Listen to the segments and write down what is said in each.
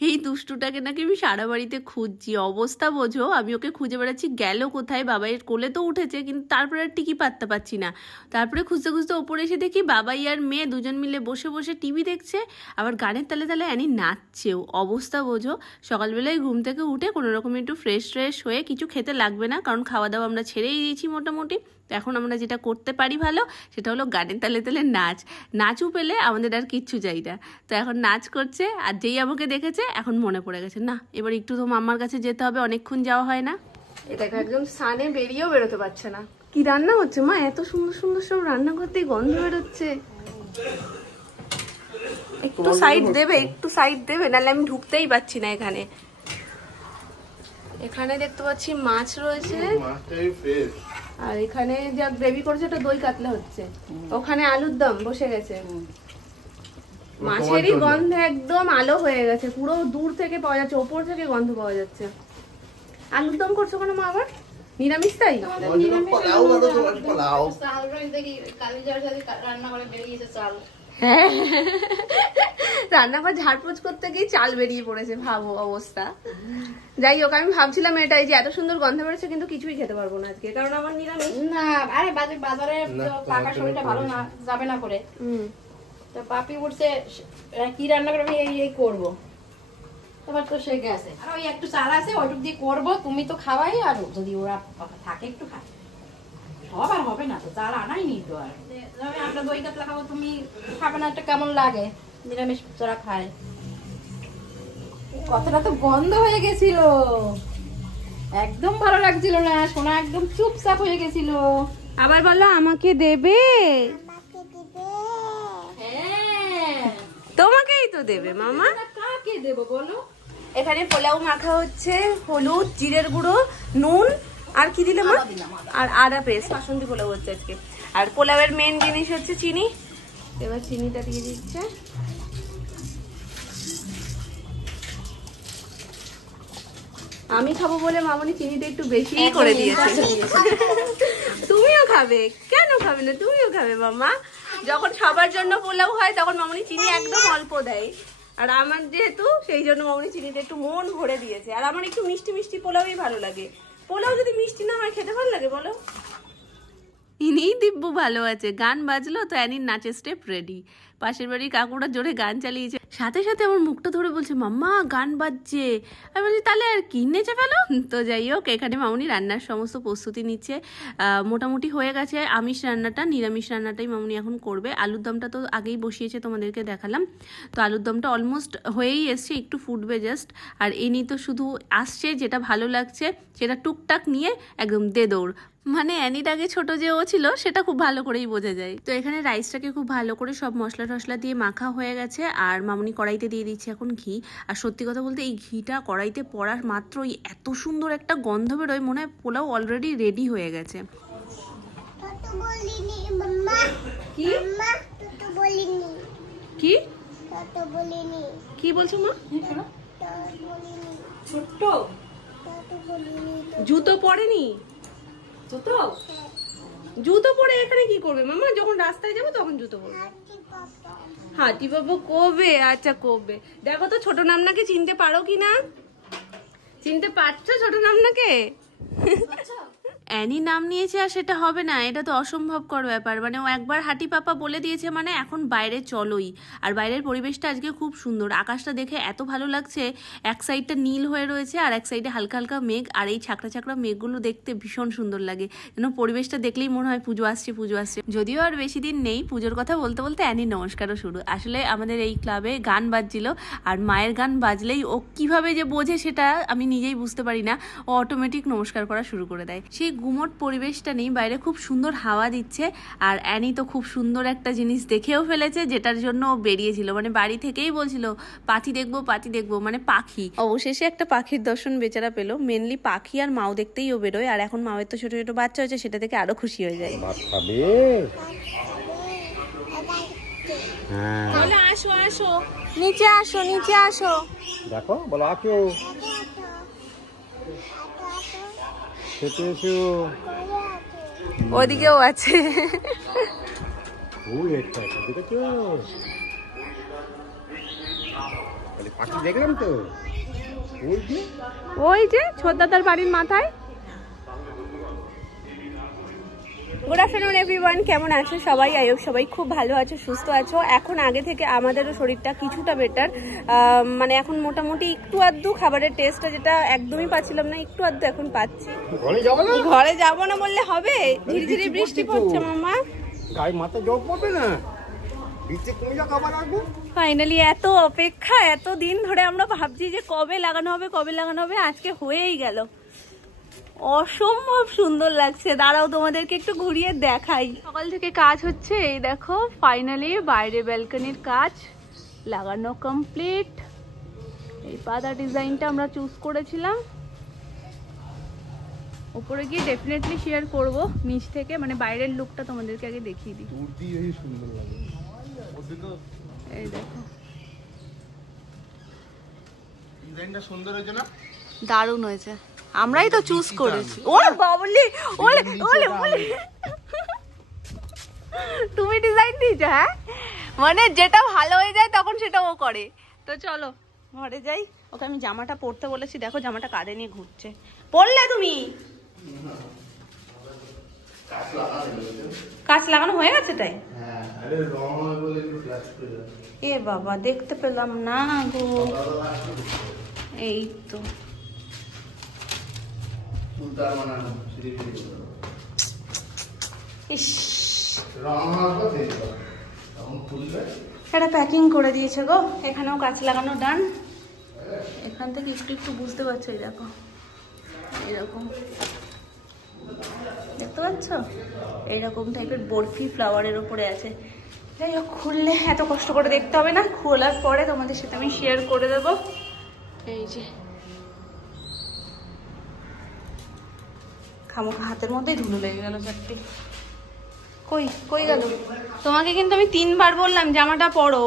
এই দুষ্টুটাকে নাকি আমি সারা বাড়িতে খুঁজছি, অবস্থা বোঝো। আমি ওকে খুঁজে বেড়াচ্ছি গেল কোথায়, বাবাইয়ের কোলে তো উঠেছে কিন্তু তারপরে আর টিকি পাত্তা পাচ্ছি না। তারপরে খুঁজতে খুঁজতে ওপরে এসে দেখি বাবাই আর মেয়ে দুজন মিলে বসে বসে টিভি দেখছে, আবার গানের তালে তালে অ্যানি নাচছেও। অবস্থা বোঝো। সকালবেলায় ঘুম থেকে উঠে কোনো রকম একটু ফ্রেশ হয়ে কিছু খেতে লাগবে না, কারণ খাওয়া দাওয়া আমরা ছেড়েই দিয়েছি মোটামুটি। তো এখন আমরা যেটা করতে পারি ভালো, সেটা হলো গানের তালে তালে নাচও পেলে আমাদের আর কিচ্ছু চাই না। তো এখন নাচ করছে, আর যেই আমাকে দেখেছে এখন মনে পড়ে গেছে, না এবার একটু তো মাম্মার কাছে যেতে হবে, অনেকক্ষণ যাওয়া হয় না। এটা একদম সানে বেরিয়েও বেরোতে পারছে না। কি রান্না হচ্ছে মা? এত সুন্দর সুন্দর সব রান্না করতে গন্ধ বেরোচ্ছে। একটু সাইড দেবে, নাহলে আমি ঢুকতেই পারছি না এখানে। এখানে দেখতে পাচ্ছি মাছ রয়েছে, আর এখানে যা গ্রেভি করেছে ওটা দই কাতলা হচ্ছে। ওখানে আলুর দম বসে গেছে। মাছেরই গন্ধ একদম আলো হয়ে গেছে, পুরো দূর থেকে পাওয়া যাচ্ছে, ওপর থেকে গন্ধ পাওয়া যাচ্ছে। আলুর দম করছো কেন মা আবার? নিরামিষ তাই? রান্নাঘর ঝাড়পোছ করতে গিয়ে চাল বেরিয়ে পড়েছে, ভাবো অবস্থা। যাই হোক, আমি ভাবছিলাম এটাই যে এত সুন্দর গন্ধ বেরোচ্ছে, কিন্তু কিছুই খেতে পারবো না আজকে, কারণ আমার নিরামিষ। না আরে বাজারে পাকা শরীরটা ভালো না, যাবে না করে। তো পাপি উঠছে কি রান্না করে আমি এই করবো, তোমার তো সে গেছে আর ওই একটু চাল আছে ওইটুক দিয়ে করবো, তুমি তো খাওয়াই, আর যদি ওরা থাকে একটু খায়, সব আর হবে না তো, চাল আনাই নি তো। আর আমরা দই কাতলা খাবো, তুমি খাবে না, একটা কেমন লাগে, নিরামিষ যারা খায়। কথাটা তো গন্ধ হয়ে গেছিল, একদম ভালো লাগছিল না, সোনা একদম চুপচাপ হয়ে গেছিল। আবার বলো আমাকে দেবে। হ্যাঁ তোমাকেই তো দেবে মামা। কাকে দেবো বলো? এখানে পোলাও মাখা হচ্ছে, হলুদ, জিরের গুঁড়ো, নুন, আর কি দিলে মা? আর আদা পেস্ট। বাসন্তী পোলাও হচ্ছে আজকে। আর পোলাওয়ের মেন জিনিস হচ্ছে চিনি। এবার চিনিটা দিয়ে দিচ্ছে। আমি খাবো বলে মামনি চিনিটা একটু বেশি করে দিয়েছে। তুমিও খাবে? কেন খাবে না? তুমিও খাবে মামা। যখন সবার জন্য পোলাও হয় তখন মামনি চিনি একদম অল্প দেয়, আর আমার যেহেতু সেই জন্য মামনি চিনিটা একটু মন ভরে দিয়েছে। আর আমার একটু মিষ্টি মিষ্টি পোলাওই ভালো লাগে। পোলাও যদি মিষ্টি না হয় খেতে ভালো লাগে বলো? ইনিই দিব্যু ভালো আছে। গান বাজলো তো অ্যানির নাচের স্টেপ রেডি। পাশের বাড়ির কাকুরা জোরে গান চালিয়েছে, সাথে সাথে আমার মুখটা ধরে বলছে মাম্মা গান বাজছে। আমি বলছি তাহলে আর কি, নেচে ফেলো। তো যাই হোক, এখানে মামনি রান্নার সমস্ত প্রস্তুতি নিচ্ছে। মোটামুটি হয়ে গেছে আমিষ রান্নাটা, নিরামিষ রান্নাটাই মামনি এখন করবে। আলুর দমটা তো আগেই বসিয়েছে, তোমাদেরকে দেখালাম। তো আলুর দমটা অলমোস্ট হয়েই এসছে, একটু ফুটবে জাস্ট। আর এনি তো শুধু আসছে, যেটা ভালো লাগছে সেটা টুকটাক নিয়ে একদম দে দৌড়। মানে অ্যানির আগে ছোট যে ও ছিল সেটা খুব ভালো করেই বোঝা যায়। তো এখানে রাইসটাকে খুব ভালো করে সব মশলা টশলা দিয়ে মাখা হয়ে গেছে, আর মামনি কড়াইতে দিয়ে দিচ্ছে এখন ঘি। আর সত্যি কথা বলতে এই ঘিটা কড়াইতে পড়ার মাত্রই এত সুন্দর একটা গন্ধ বেরোয়, মনে হয় পোলাও অলরেডি রেডি হয়ে গেছে। কি কি বলছো মা? ছোট্ট জুতো পরেনি? জুতো পরে এখানে কি করবে মামা? যখন রাস্তায় যাবো তখন জুতো পরবে। হাঁটি বাবু কবে? আচ্ছা কবে। দেখো তো ছোট নামনাকে চিনতে পারো কি না? চিনতে পারছো ছোট নামনাকে? অ্যানি নাম নিয়েছে আর সেটা হবে না, এটা তো অসম্ভবকর ব্যাপার। মানে ও একবার হাঁটি পাপা বলে দিয়েছে মানে এখন বাইরে চলোই। আর বাইরের পরিবেশটা আজকে খুব সুন্দর, আকাশটা দেখে এত ভালো লাগছে। এক সাইডটা নীল হয়ে রয়েছে আর এক সাইডে হালকা হালকা মেঘ, আর এই ছাকড়া ছাকড়া মেঘগুলো দেখতে ভীষণ সুন্দর লাগে। যেন পরিবেশটা দেখলেই মনে হয় পুজো আসছে পুজো আসছে। যদিও আর বেশি দিন নেই, পুজোর কথা বলতে বলতে অ্যানির নমস্কারও শুরু। আসলে আমাদের এই ক্লাবে গান বাজছিল, আর মায়ের গান বাজলেই ও কিভাবে যে বোঝে সেটা আমি নিজেই বুঝতে পারি না, ও অটোমেটিক নমস্কার করা শুরু করে দেয়। সেই গুমোট পরিবেশটা নেই, বাইরে খুব সুন্দর হাওয়া দিচ্ছে। আর অ্যানি তো খুব সুন্দর একটা জিনিস দেখেও ফেলেছে, যেটার জন্য ও বেরিয়েছিল। মানে বাড়ি থেকেই বলছিল পাখি দেখবো, মানে পাখি। অবশেষে একটা পাখির দর্শন বেচারা পেলো। মেনলি পাখি আর মাও দেখতেই ও বেরোয়, আর এখন মায়ের তো ছোট ছোট বাচ্চা হয়েছে, সেটা থেকে আরো খুশি হয়ে যায়। আসো আসো, নিচে আসো, নিচে আসো। দেখো বলো আসো, ওদিকেও আছে। পাখি দেখলাম তো, ওই যে ছোটদাদার বাড়ির মাথায়। গুড আফটারনুন এভরিওয়ান, কেমন আছো সবাই? আই হোপ সবাই খুব ভালো আছো, সুস্থ আছো। এখন আগে থেকে আমাদেরও শরীরটা কিছুটা বেটার, মানে এখন মোটামুটি একটু আধটু খাবারের টেস্টটা যেটা একদমই পাচ্ছিলাম না, একটু আধটু এখন পাচ্ছি। ঘরে যাবো না বললে হবে? ঝিরিঝিরি বৃষ্টি পড়ছে মামা, গায়ে মাথা জল পড়বে না, বৃষ্টি কমে যাক আবার আসবো। ফাইনালি এত অপেক্ষা, এত দিন ধরে আমরা ভাবছি যে কবে লাগানো হবে, কবে লাগানো হবে, আজকে হয়েই গেল। অসম্ভব সুন্দর লাগছে, দাঁড়াও তোমাদেরকে একটু ঘুরিয়ে দেখাই। সকাল থেকে কাজ হচ্ছে, এই দেখো ফাইনালি বাইরে ব্যালকনির কাজ লাগানো কমপ্লিট। এই পাতা ডিজাইনটা আমরা চুজ করেছিলাম, উপরে গিয়ে ডেফিনেটলি শেয়ার করব নিচ থেকে, মানে বাইরের লুকটা তোমাদেরকে আগে দেখিয়ে দিই। এই দেখো ডিজাইনটা সুন্দর হয়েছে না? দারুণ হয়েছে, আমরাই তো চুজ করেছি। ওরে বাবলি, ওলে ওলে ওলে, তুমি ডিজাইন দিয়েছো? হ্যাঁ, মানে যেটা ভালো হয়ে যায় তখন সেটা ও করে। তো চলো ঘরে যাই, ওকে আমি জামাটা পরতে বলেছি, দেখো জামাটা কাঁধে নিয়ে ঘুরছে। পরলে তুমি? কাঁচ লাগানো হয়ে গেছে তাই? এ বাবা, দেখতে পেলাম না গো। এই তো এটা প্যাকিং করে দিয়েছে গো। এখানেও কাঁচ লাগানো ডান। এখান থেকে একটু একটু বুঝতে পারছো, এই দেখো এরকম, দেখতে পাচ্ছ এইরকম টাইপের বরফি ফ্লাওয়ারের উপরে আছে। যাই হোক, খুললে এত কষ্ট করে দেখতে হবে না, খোলার পরে তোমাদের সাথে আমি শেয়ার করে দেবো। এই যে খামোখা হাতের মধ্যেই ধুলো লেগে গেল চারটে। কই কই গেল? তোমাকে কিন্তু আমি 3 বার বললাম জামাটা পরো।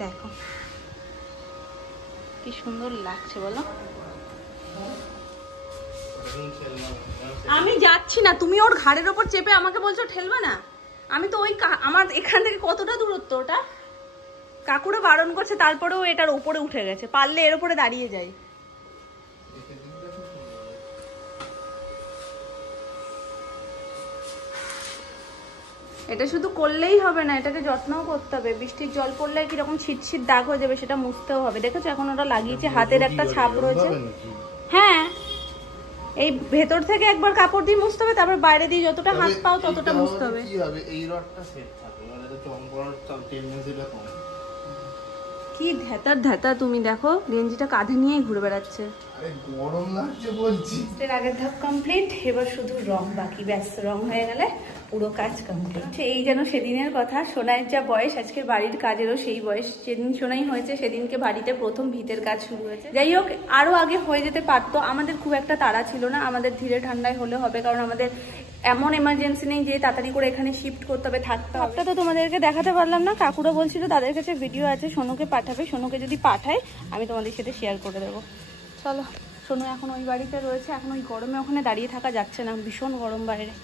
দেখো কি সুন্দর লাগছে বলো। আমি যাচ্ছি না, তুমি ওর ঘাড়ের ওপর চেপে আমাকে বলছো ঠেলবা না। আমি তো ওই আমার এখান থেকে কতটা দূরত্ব ওটা, কাকুরে বারণ করছে তারপরেও এটার উপরে উঠে গেছে। পারলে এর উপরে দাঁড়িয়ে যাই। এটা শুধু করলেই হবে না, এটাকে যত্নও করতে হবে। বৃষ্টির জল পড়লে কিরকম ছিটছিট দাগ হয়ে যাবে, সেটা মুছতেও হবে। দেখেছো এখন ওটা লাগিয়েছে, হাতের একটা ছাপ রয়েছে। হ্যাঁ, এই ভেতর থেকে একবার কাপড় দিয়ে মুছতে হবে, তারপর বাইরে দিয়ে যতটা হাত পাও ততটা মুছতে হবে। কি ধ্যাতার ধ্যাতা, তুমি দেখো গেঞ্জিটা কাঁধে নিয়েই ঘুরে বেড়াচ্ছে। গরম লাগছে বলছি। এর আগের ধাপ কমপ্লিট, এবার শুধু রং বাকি। ব্যাস, রং হয়ে গেলে পুরো কাজ কমপ্লিট। এই যেন সেদিনের কথা, সোনাইয়ের যা বয়স, আজকে বাড়ির কাজেরও সেই বয়স। যেদিন সোনাই হয়েছে সেদিনকে বাড়িতে প্রথম ভিতের কাজ শুরু হয়েছে। যাই হোক, আরো আগে হয়ে যেতে পারতো, আমাদের খুব একটা তাড়া ছিল না। আমাদের ধীরে ঠান্ডায় হলে হবে, কারণ আমাদের এমন এমার্জেন্সি নেই যে তাড়াতাড়ি করে এখানে শিফট করতে হবে, থাকতে হবে। তো তোমাদেরকে দেখাতে পারলাম না, কাকুরা বলছিল তাদের কাছে ভিডিও আছে, সোনুকে পাঠাবে। সোনুকে যদি পাঠায় আমি তোমাদের সাথে শেয়ার করে দেবো। চলো, সোনু এখন ওই বাড়িতে রয়েছে, এখন ওই গরমে ওখানে দাঁড়িয়ে থাকা যাচ্ছে না, ভীষণ গরম বাইরে।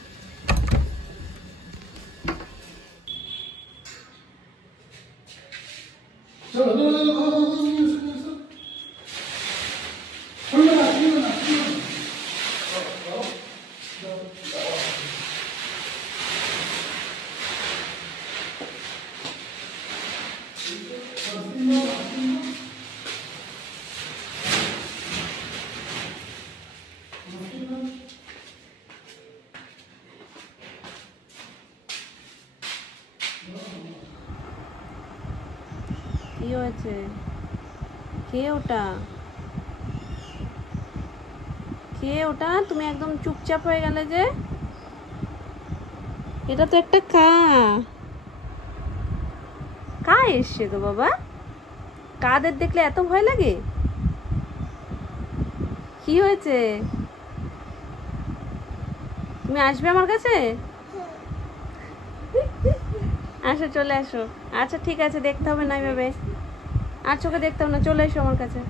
কি হয়েছে? কে ওটা? কে ওটা? তুমি একদম চুপচাপ হয়ে গেলে যে। এটা তো একটা কা এসছে গো বাবা। কাদের দেখলে এত ভয় লাগে? কি হয়েছে? তুমি আসবে আমার কাছে? আসো, চলে আসো। আচ্ছা ঠিক আছে, দেখতে হবে না এইভাবে, আর চোখে দেখতে হবে না, চলে এসো আমার কাছে।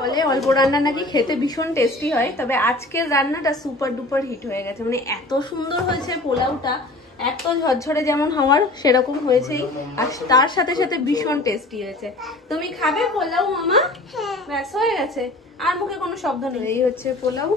বলে অল্প রান্না নাকি খেতে ভীষণ টেস্টি হয়, তবে আজকের রান্নাটা সুপার ডুপার হিট হয়ে গেছে। মানে এত সুন্দর হয়েছে পোলাওটা, এত ঝরঝরে যেমন হওয়ার সেরকম হয়েছেই, আর তার সাথে সাথে ভীষণ টেস্টি হয়েছে। তুমি খাবে পোলাও মামা? ব্যাস হয়ে গেছে, আর মুখে কোনো শব্দ নেই। এই হচ্ছে পোলাও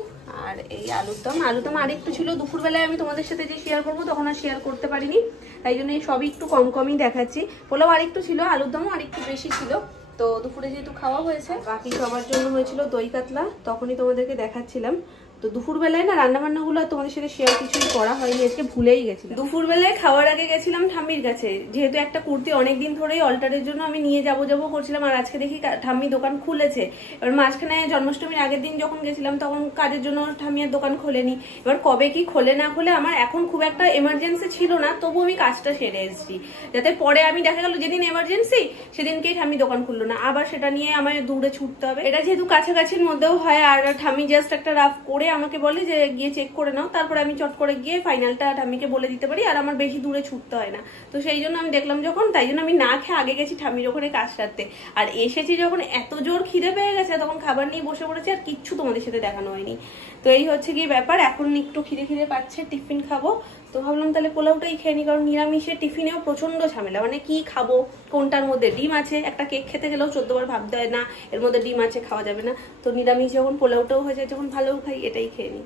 আর এই আলুর দম আরেকটু ছিল দুপুরবেলায়, আমি তোমাদের সাথে যে শেয়ার করবো তখন আর শেয়ার করতে পারিনি, তাই জন্য এই সবই একটু কম কমই দেখাচ্ছি। পোলাও আরেকটু ছিল, আলুর দমও আরেকটু বেশি ছিল। তো দুপুরে যেহেতু খাওয়া হয়েছে, বাকি সবার জন্য হয়েছিল দই কাতলা, তখনই তোমাদেরকে দেখাচ্ছিলাম। তো দুপুরবেলায় না রান্নাবান্নাগুলো তোমাদের সাথে শেয়ার কিছুই করা হয়নি, আজকে ভুলেই গেছিলাম। দুপুরবেলায় খাওয়ার আগে গেছিলাম ঠাম্মির কাছে, যেহেতু একটা কুর্তি অনেকদিন ধরেই অল্টারের জন্য আমি নিয়ে যাবো করছিলাম, আর আজকে দেখি ঠাম্মি দোকান খুলেছে। এবার মাঝখানে জন্মাষ্টমীর আগের দিন যখন গেছিলাম তখন কাজের জন্য ঠাম্মি আর দোকান খোলেনি। এবার কবে কি খোলে না খোলে আমার এখন খুব একটা এমার্জেন্সি ছিল না, তবু আমি কাজটা সেরে এসেছি, যাতে পরে আমি দেখা গেল যেদিন এমার্জেন্সি সেদিনকেই ঠাম্মি দোকান খুললো না, আবার সেটা নিয়ে আমার দূরে ছুটতে হবে। এটা যেহেতু কাছাকাছির মধ্যেও হয়, আর ঠাম্মি জাস্ট একটা রাফ করে আমাকে বলে যে গিয়ে চেক করে নাও, তারপরে আমি চট করে গিয়ে ফাইনালটা ঠাম্মিকে বলে দিতে পারি, আর আমার বেশি দূরে ছুটতে হয় না। তো সেই জন্য আমি দেখলাম যখন, তাই জন্য আমি না খেয়ে আগে গেছি ঠাম্মির ওখানে কাজ সারতে, আর এসেছি যখন এত জোর খিদে পেয়ে গেছে তখন খাবার নিয়ে বসে পড়েছি, আর কিচ্ছু তোমাদের সাথে দেখানো হয়নি। তো এই হচ্ছে কি ব্যাপার, এখন একটু খিদে পাচ্ছে, টিফিন খাবো। তো ভাবলাম তাহলে পোলাওটাই খেয়ে নি, কারণ নিরামিষের টিফিনেও প্রচন্ড ঝামেলা, মানে কি খাবো, কোনটার মধ্যে ডিম আছে, একটা কেক খেতে গেলেও 14 বার ভাবতে হয় না এর মধ্যে ডিম আছে খাওয়া যাবে না। তো নিরামিষ যখন পোলাওটাও হয়ে যায়, যখন ভালোও খাই, এটাই খেয়ে নিই।